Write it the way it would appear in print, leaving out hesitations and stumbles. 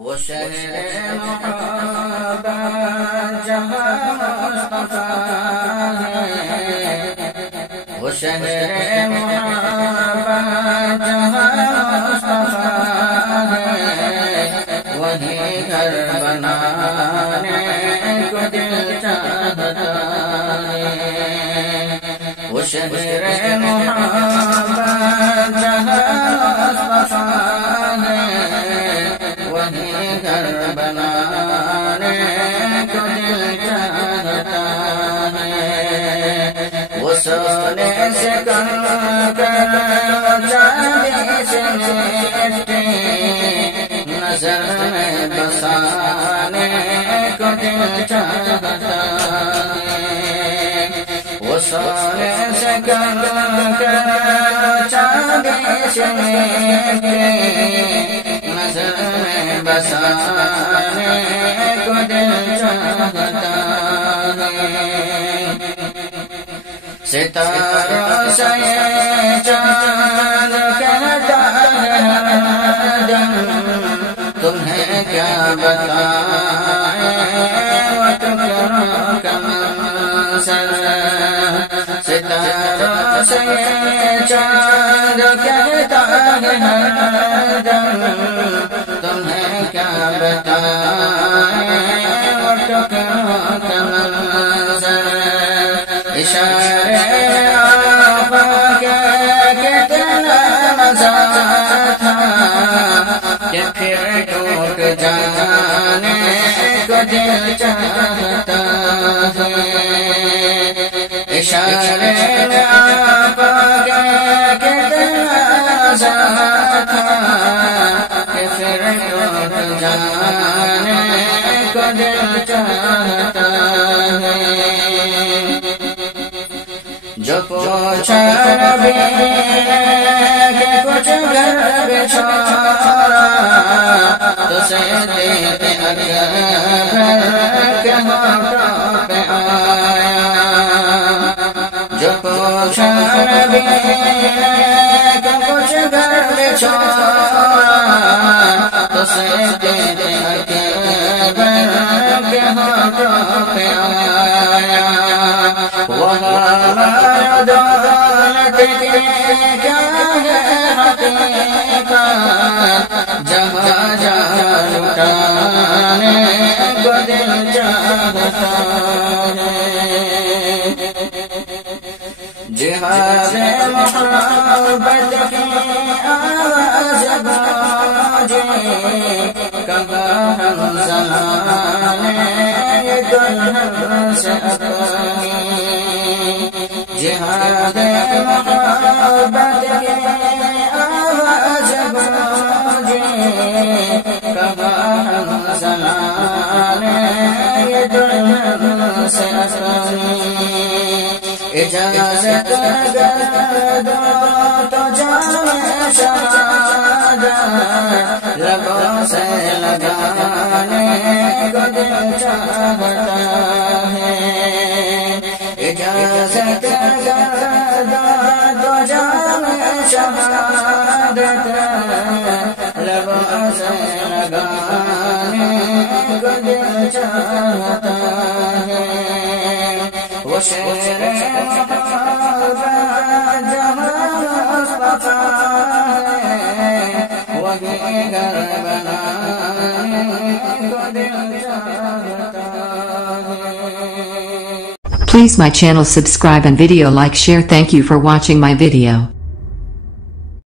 وہ شہر محبت جہاں مصطفیٰ ہے، وہ شہر محبت جہاں مصطفیٰ ہے، وہی گھر بنانے کو دل چاہتا ہے، وہ شہر محبت جہاں مصطفیٰ ہے، وہی گھر بنانے کو دل چاہتا ہے، وہ سونے سے کنکر چاندی سے مٹی نظر میں بسانے کو دل چاہتا ہے، وہ سونے سے کنکر چاندی سے مٹی نظر میں بسانے کو دل چاہتا ہے، ستاروں سے چاند کہتا ہے دم، تمہیں کیا بتائیں وہ ٹکڑوں کا منظر، ستاروں سے چاند کہتا ہے دم، تمہیں کیا بتائیں وہ ٹکڑوں کا منظر، اشارے آقا کے کتنا مزہ تھا کہ پھر ٹوٹ جانے کو دل چاہتا ہے، اشارے آقا کے کتنا مزہ تھا کہ پھر ٹوٹ جانے کو دل چاہتا ہے، جو پوچھا نبی کہ کچھ گھر بچھوڑا تو سیدے اکبر کے ہاتھوں پہ آیا، جو پوچھا نبی کہ کچھ گھر بچھوڑا تو سیدے اکبر کے ہاتھوں پہ آیا، وہاں دولت کی کیا ہے حقیقت، جہاں جہاں لٹانے کو دل چاہتا ہے، جہاد محبت کی آواز گونجے، کہاں ہم زمانے دلہن سے اپنی، جہاد محبت کی آواز گونجے، کہاں ہم زمانے دلہن سے اپنی، اجازت اگر دو تو جام شہادت لبوں سے لگانے کو دل چاہتا ہے، اجازت اگر دو تو جام شہادت لبوں سے لگانے کو دل چاہتا ہے، وہ شہر محبت جہاں مصطفیٰ ہے، وہی گھر بنانے کو دل چاہتا ہے۔ Please my channel subscribe and video like share. Thank you for watching my video.